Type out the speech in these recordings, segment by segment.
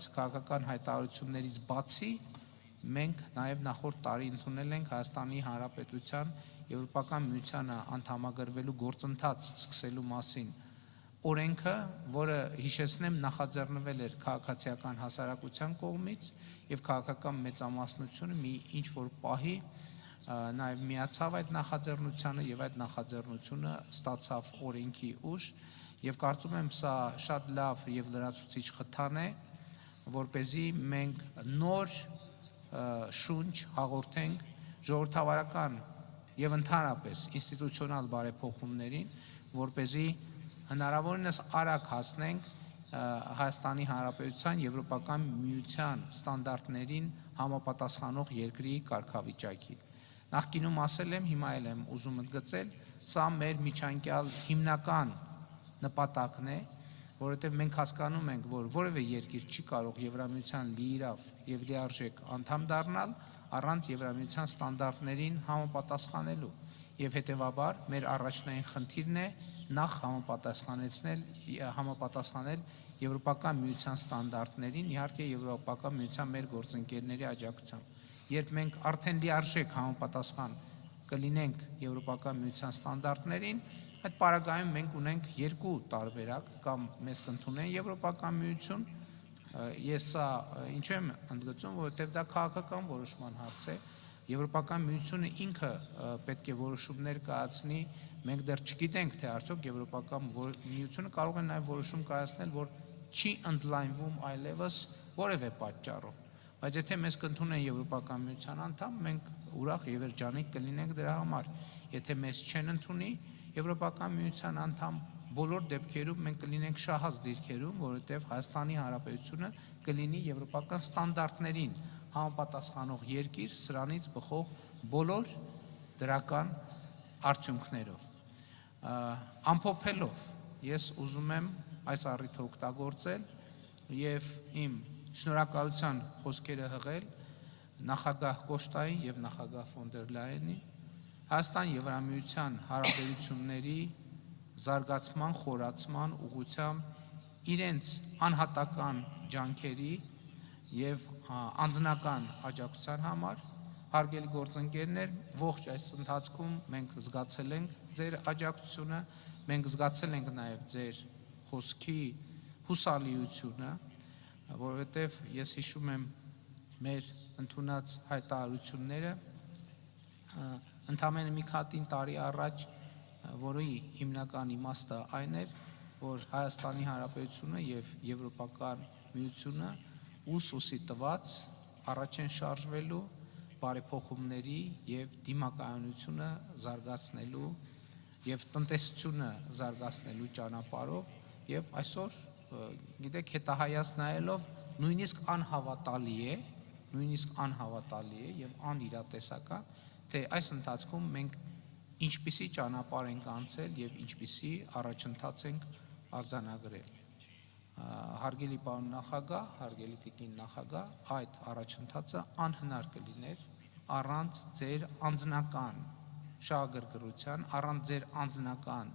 բայց քաղաքական հայտարարություններից բացի մենք նաև նախորդ տարի ընդունել ենք Հայաստանի Հանրապետության Եվրոպական միությանը անդամագրվելու գործընթաց սկսելու մասին օրենքը, որը հիշեցնեմ նախաձեռնվել էր քաղաքացիական հասարակության կողմից եւ քաղաքական մեծամասնությունը մի ինչ-որ պահի նաև միացավ այդ նախաձեռնությանը եւ այդ նախաձեռնությունը ստացավ օրենքի ուժ եւ կարծում եմ սա շատ լավ եւ լրացուցիչ խթան է, որպեսզի մենք նոր շունչ հաղորդենք ժողովրդավարական եւ ընդհանրապես ինստիտուցիոնալ բարեփոխումներին, որպեսզի հնարավորինս արագ հասնենք Հայաստանի Հանրապետության Եվրոպական միության ստանդարտներին համապատասխանող երկրի կարգավիճակի։ Նախկինում ասել եմ, հիմա էլ եմ ուզում ընդգծել, սա մեր միջանկյալ հիմնական նպատակն է, որովհետև մենք հասկանում ենք, որ որևէ երկիր չի կարող Եվրամիության լիիրավ եւ լիարժեք անդամ դառնալ առանց Եվրամիության ստանդարտներին համապատասխանելու եւ հետեւաբար մեր առաջնային խնդիրն է նախ համապատասխանել Եվրոպական միության ստանդարտներին, իհարկե Եվրոպական միության մեր գործընկերների աջակցությամբ։ Երբ մենք արդեն լիարժեք համապատասխան կլինենք Եվրոպական միության ստանդարտներին, այդ պարագայում մենք ունենք երկու տարբերակ, կամ մեզ կընդունեն Եվրոպական միություն, ես սա ինչու եմ ընդգծում, որովհետև դա քաղաքական որոշման հարց է, Եվրոպական միությունը ինքը պետք է որոշումներ կայացնի, մենք դեռ չգիտենք, թե արդյոք Եվրոպական միությունը կարող է նաև որոշում կայացնել, որ չի ընդլայնվում այլևս որևէ պատճառով, բայց եթե մեզ կընդունեն Եվրոպական միության անդամ, մենք ուրախ եւ երջանիկ կլինենք դրա համար, եթե մեզ չեն ընդունի Եվրոպական միության անդամ, բոլոր դեպքերում մենք կլինենք շահած դիրքերում, որովհետև Հայաստանի Հանրապետությունը կլինի եվրոպական ստանդարտներին համապատասխանող երկիր սրանից բխող բոլոր դրական արդյունքներով։ Ամփոփելով, ես ուզում եմ այս առիթը օգտագործել եւ իմ շնորհակալության խոսքերը հղել նախագահ Կոշտային եւ նախագահ ֆոն դեր Լայենի Հայաստան-Եվրամիության հարաբերությունների զարգացման, խորացման ուղղությամբ իրենց անհատական ջանքերի եւ անձնական աջակցության համար, հարգելի գործընկերներ, ողջ այս ընթացքում մենք զգացել ենք ձեր աջակցությունը, մենք զգացել ենք նաեւ ձեր խոսքի հուսալիությունը, որովհետեւ ես հիշում եմ մեր ընդունած հայտարարությունները ընդամենը մի քանի տարի առաջ, որի հիմնական իմաստը այն էր, որ Հայաստանի Հանրապետությունը եւ Եվրոպական միությունը ուսի տված առաջ են շարժվելու բարեփոխումների եւ դիմակայունությունը զարգացնելու եւ տնտեսությունը զարգացնելու ճանապարհով եւ այսօր գիտեք հետահայաց նայելով նույնիսկ անհավատալի է եւ անիրատեսական, թե այս ընթացքում մենք ինչպիսի ճանապարհ ենք անցել եւ ինչպիսի առաջընթաց ենք արձանագրել։ Հարգելի պարոն նախագահ, հարգելի տիկին նախագահ, այդ առաջընթացը անհնար կլիներ առանց ձեր անձնական շահագրգռության, առանց ձեր անձնական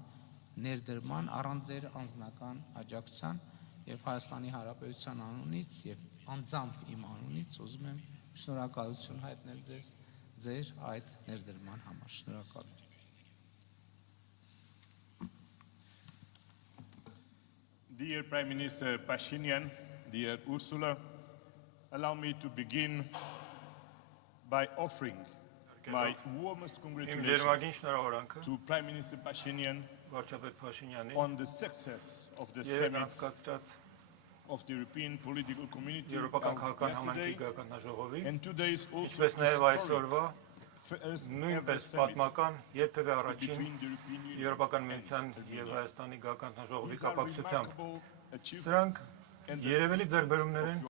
ներդրման, առանց ձեր անձնական աջակցության եւ Հայաստանի Հանրապետության անունից եւ անձամբ իմ անունից ուզում եմ շնորհակալություն հայտնել ձեզ ձեր այդ ներդրման համար։ Շնորհակալ եմ։ Dear Prime Minister Pashinyan, dear Ursula, allow me to begin by offering my warmest congratulations to Prime Minister Pashinyan on the success of the summit of the European political community yesterday and today's also նույնպես պատմական երբևէ առաջին Եվրոպական միության եւ Հայաստանի գաղափարաժողովի կապակցությամբ սրանք երևելի ձեռքբերումներ են